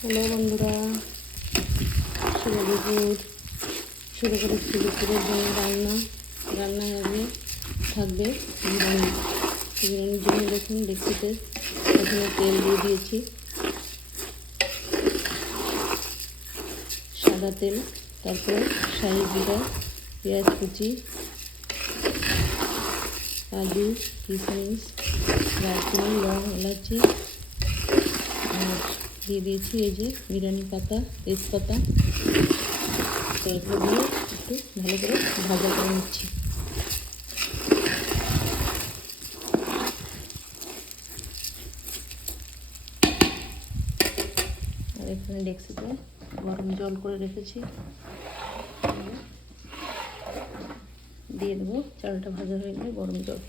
Hello বন্ধুরা, শুভ দুপুর। শুরু করেছি দুপুরের জন্য রান্নায় আজকে থাকবে বিরিয়ানি। বিরিয়ানির জন্য দেখুন ডেকচিতে প্রথমে তেল দিয়ে দিয়েছি, সাদা তেল, তারপরে শাহি জিরা, পেঁয়াজ কুচি, কাজু, কিশমিশ, দারচিনি, লং, এলাচি আর দিয়ে দিয়েছি এই যে বিরিয়ানি পাতা, তেজপাতা। তো এগুলো দিয়ে একটু ভালো করে ভাজা করে নিচ্ছি। আর এখানে ডেকচিতে গরম জল করে রেখেছি, দিয়ে দেবো চালটা ভাজা হয়ে গেলে গরম জল।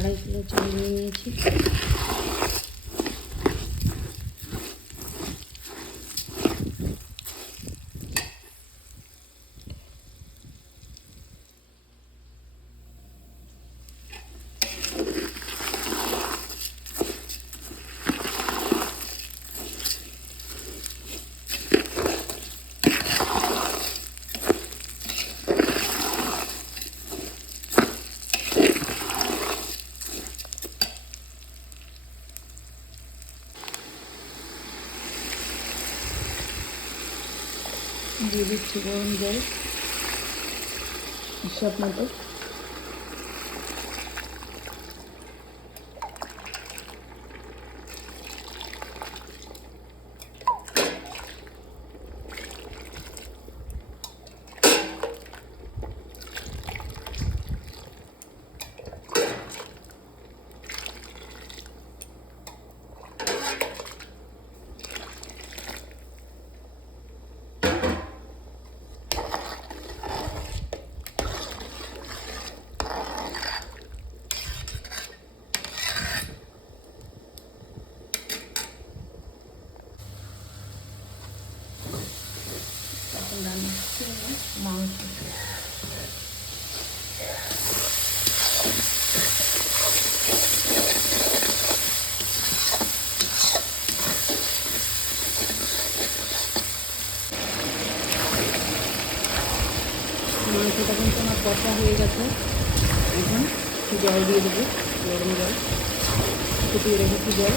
2.5 কিলো চাল নিয়ে নিয়েছি। দিয়ে দিচ্ছি গরম জল হিসাব মতো। এখন রান্না হচ্ছে মাংস। মাংসটা কিন্তু আমার কষা হয়ে গেছে। এখন জল দিয়ে দেবো, গরম জল ফুটিয়ে রেখেছি জল।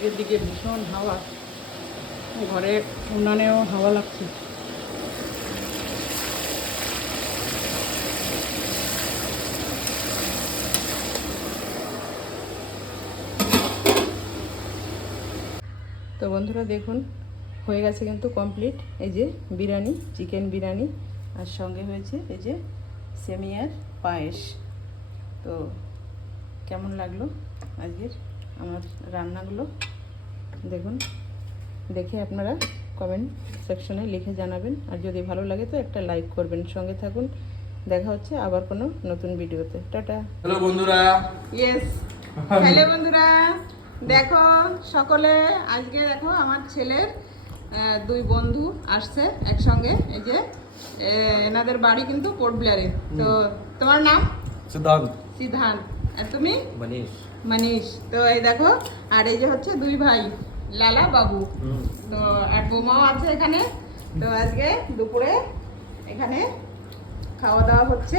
বাইরের দিকে ভীষণ হাওয়া, ঘরে উনানেও হাওয়া লাগছে। তো বন্ধুরা দেখুন হয়ে গেছে কিন্তু কমপ্লিট। এই যে বিরিয়ানি, চিকেন বিরিয়ানি, আর সঙ্গে হয়েছে এই যে সেমিয়ার পায়েস। তো কেমন লাগলো আজকের আমার রান্নাগুলো দেখুন, দেখে আপনারা কমেন্ট সেকশনে লিখে জানাবেন। আর যদি ভালো লাগে তো একটা লাইক করবেন। সঙ্গে থাকুন, দেখা হচ্ছে আবার কোনো নতুন ভিডিওতে। টাটা। হ্যালো বন্ধুরা। ইয়েস, হ্যালো বন্ধুরা। দেখো সকলে, আজকে দেখো আমার ছেলের 2 বন্ধু আসছে একসঙ্গে। এই যে এনাদের বাড়ি কিন্তু পোর্ট ব্লেয়ারে। তো তোমার নাম? সিদ্ধান্ত। সিদ্ধান্ত। আর তুমি? মনীষ। মনীষ। তো এই দেখো, আর এই যে হচ্ছে 2 ভাই, লালা বাবু। তো আর বৌমাও আছে এখানে। তো আজকে দুপুরে এখানে খাওয়া দাওয়া হচ্ছে,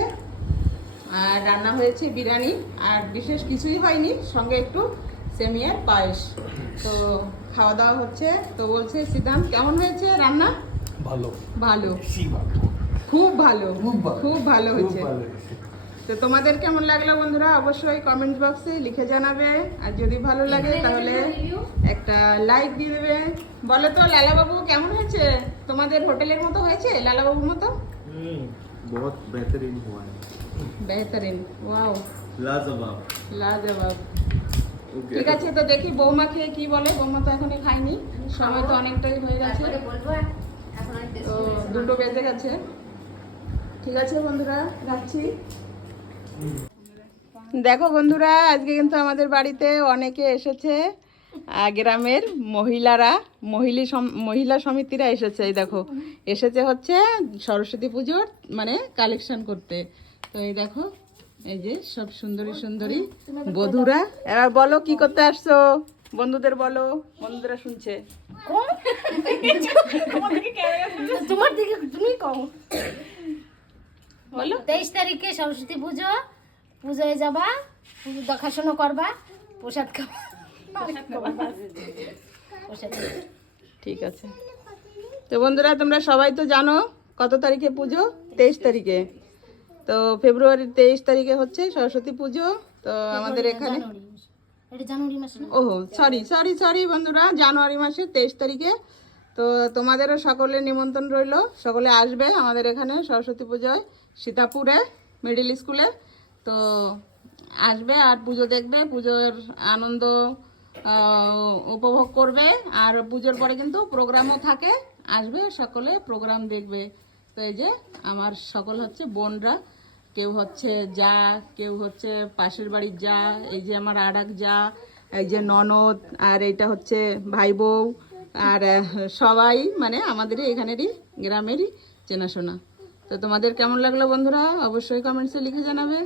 আর রান্না হয়েছে বিরিয়ানি, আর বিশেষ কিছুই হয়নি, সঙ্গে একটু সেমিয়ার পায়েস। তো খাওয়া দাওয়া হচ্ছে। তো বলছে সিদ্ধান্ত কেমন হয়েছে রান্না? ভালো। ভালো, খুব ভালো, খুব ভালো হয়েছে। তো তোমাদের কেমন লাগলো বন্ধুরা অবশ্যই কমেন্ট বক্সে লিখে জানাবে। আর যদি ভালো লাগে তাহলে একটা লাইক দিয়ে দেবে। বলো তো লালা বাবু কেমন হয়েছে? তোমাদের হোটেলের মতো হয়েছে? লালা বাবুর মতো? बहुत बेहतरीन हुआ है। बेहतरीन, वाओ, लाजवाब। लाजवाब। ঠিক আছে, তো দেখি বৌমা খেয়ে কি বলে। বৌমা তো এখনই খায়নি, সময় তো অনেকটাই হয়ে গেছে, তো 2টো বেজে গেছে। ঠিক আছে বন্ধুরা, রাখছি। দেখো বন্ধুরা, আজকে কিন্তু আমাদের বাড়িতে অনেকে এসেছে, গ্রামের মহিলারা, মহিলা সমিতিরা এসেছে। এই দেখো, এসেছে হচ্ছে সরস্বতী পুজোর মানে কালেকশন করতে। তো এই দেখো, এই যে সব সুন্দরী সুন্দরী বধূরা। এবার বলো কি করতে আসছো, বন্ধুদের বলো, বন্ধুরা শুনছে। তোমার দিকে তুমি কও। বলো। 23 তারিখে সরস্বতী পুজো, পুজোয় যাবা, পুজো দেখাশোনা করবা, প্রসাদ খাবা। প্রসাদ খাবা। ঠিক আছে। তো বন্ধুরা, তোমরা সবাই তো জানো কত তারিখে পুজো? 23 তারিখে। তো ফেব্রুয়ারির 23 তারিখে হচ্ছে সরস্বতী পুজো। তো আমাদের এখানে, জানুয়ারি মাসে। এটা জানুয়ারি মাসে না? ওহো সরি বন্ধুরা, জানুয়ারি মাসের 23 তারিখে। তো তোমাদেরও সকলের নিমন্ত্রণ রইল, সকলে আসবে আমাদের এখানে সরস্বতী পুজোয় সীতাপুরে মিডিল স্কুলে। তো আসবে আর পুজো দেখবে, পুজোর আনন্দ উপভোগ করবে। আর পুজোর পরে কিন্তু প্রোগ্রামও থাকে, আসবে সকলে, প্রোগ্রাম দেখবে। তো এই যে আমার সকল হচ্ছে বোনরা, কেউ হচ্ছে যা, কেউ হচ্ছে পাশের বাড়ির যা, এই যে আমার আর এক যা, এই যে ননদ, আর এইটা হচ্ছে ভাই বউ, আর সবাই মানে আমাদেরই এখানেরই গ্রামেরই চেনাশোনা। তো তোমাদের কেমন লাগলো বন্ধুরা, অবশ্যই কমেন্টসে লিখে জানাবে।